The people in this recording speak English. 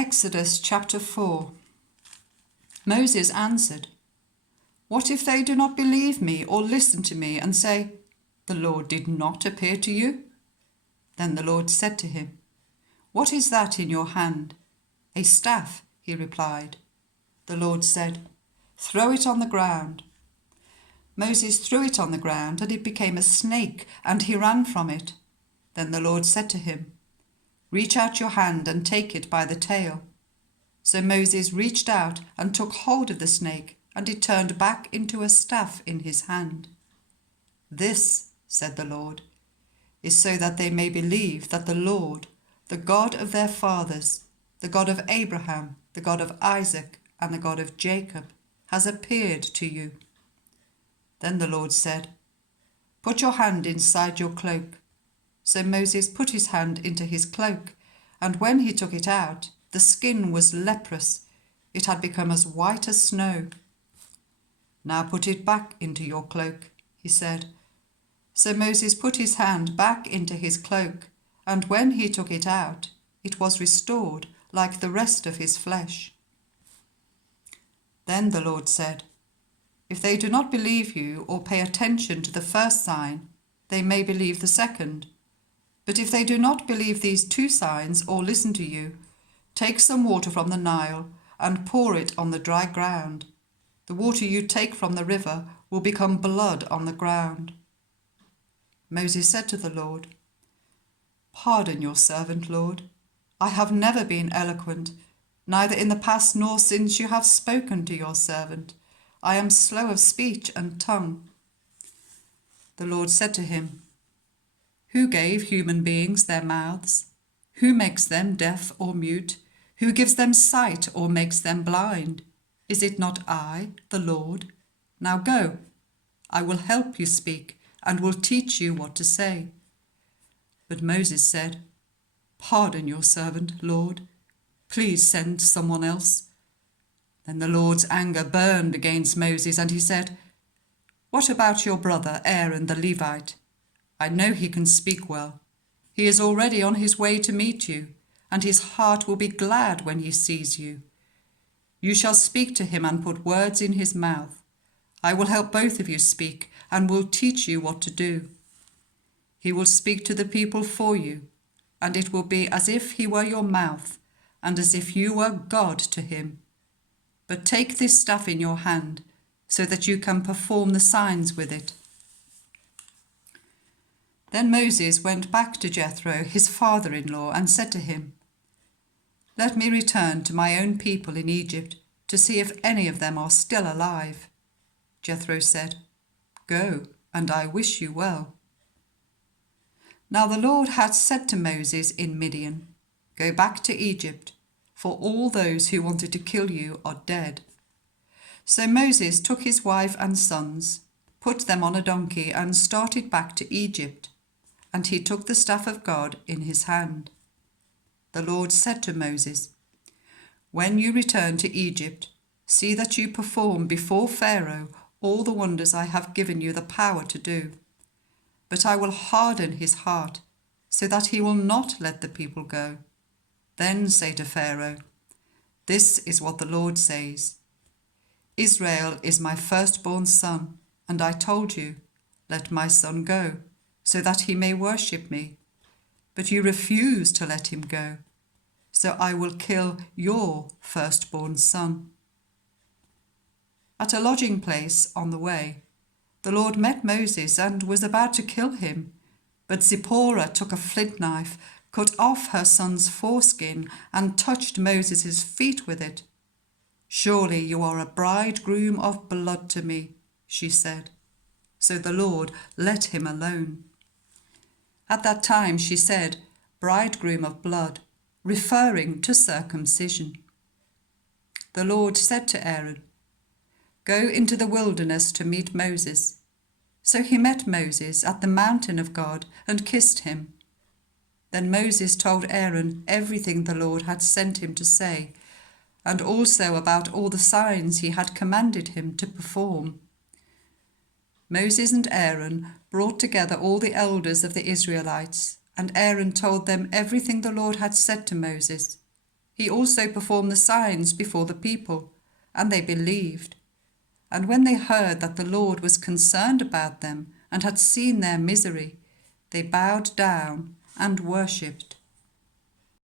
Exodus chapter 4. Moses answered, "What if they do not believe me or listen to me and say, 'The Lord did not appear to you'?" Then the Lord said to him, "What is that in your hand?" "A staff," he replied. The Lord said, "Throw it on the ground." Moses threw it on the ground, and it became a snake, and he ran from it. Then the Lord said to him, "Reach out your hand and take it by the tail." So Moses reached out and took hold of the snake, and it turned back into a staff in his hand. "This," said the Lord, "is so that they may believe that the Lord, the God of their fathers, the God of Abraham, the God of Isaac, and the God of Jacob, has appeared to you." Then the Lord said, "Put your hand inside your cloak." So Moses put his hand into his cloak, and when he took it out, the skin was leprous. It had become as white as snow. "Now put it back into your cloak," he said. So Moses put his hand back into his cloak, and when he took it out, it was restored like the rest of his flesh. Then the Lord said, "If they do not believe you or pay attention to the first sign, they may believe the second. But if they do not believe these two signs or listen to you, take some water from the Nile and pour it on the dry ground. The water you take from the river will become blood on the ground." Moses said to the Lord, "Pardon your servant, Lord. I have never been eloquent, neither in the past nor since you have spoken to your servant. I am slow of speech and tongue." The Lord said to him, "Who gave human beings their mouths? Who makes them deaf or mute? Who gives them sight or makes them blind? Is it not I, the Lord? Now go. I will help you speak and will teach you what to say." But Moses said, "Pardon your servant, Lord. Please send someone else." Then the Lord's anger burned against Moses, and he said, "What about your brother Aaron the Levite? I know he can speak well. He is already on his way to meet you, and his heart will be glad when he sees you. You shall speak to him and put words in his mouth. I will help both of you speak and will teach you what to do. He will speak to the people for you, and it will be as if he were your mouth and as if you were God to him. But take this staff in your hand so that you can perform the signs with it." Then Moses went back to Jethro, his father-in-law, and said to him, "Let me return to my own people in Egypt to see if any of them are still alive." Jethro said, "Go, and I wish you well." Now the Lord had said to Moses in Midian, "Go back to Egypt, for all those who wanted to kill you are dead." So Moses took his wife and sons, put them on a donkey, and started back to Egypt. And he took the staff of God in his hand. The Lord said to Moses, "When you return to Egypt, see that you perform before Pharaoh all the wonders I have given you the power to do. But I will harden his heart, so that he will not let the people go. Then say to Pharaoh, 'This is what the Lord says. Israel is my firstborn son, and I told you, let my son go, so that he may worship me. But you refuse to let him go, so I will kill your firstborn son.'" At a lodging place on the way, the Lord met Moses and was about to kill him. But Zipporah took a flint knife, cut off her son's foreskin, and touched Moses' feet with it. "Surely you are a bridegroom of blood to me," she said. So the Lord let him alone. At that time she said, "bridegroom of blood," referring to circumcision. The Lord said to Aaron, "Go into the wilderness to meet Moses." So he met Moses at the mountain of God and kissed him. Then Moses told Aaron everything the Lord had sent him to say, and also about all the signs he had commanded him to perform. Moses and Aaron brought together all the elders of the Israelites, and Aaron told them everything the Lord had said to Moses. He also performed the signs before the people, and they believed. And when they heard that the Lord was concerned about them and had seen their misery, they bowed down and worshipped.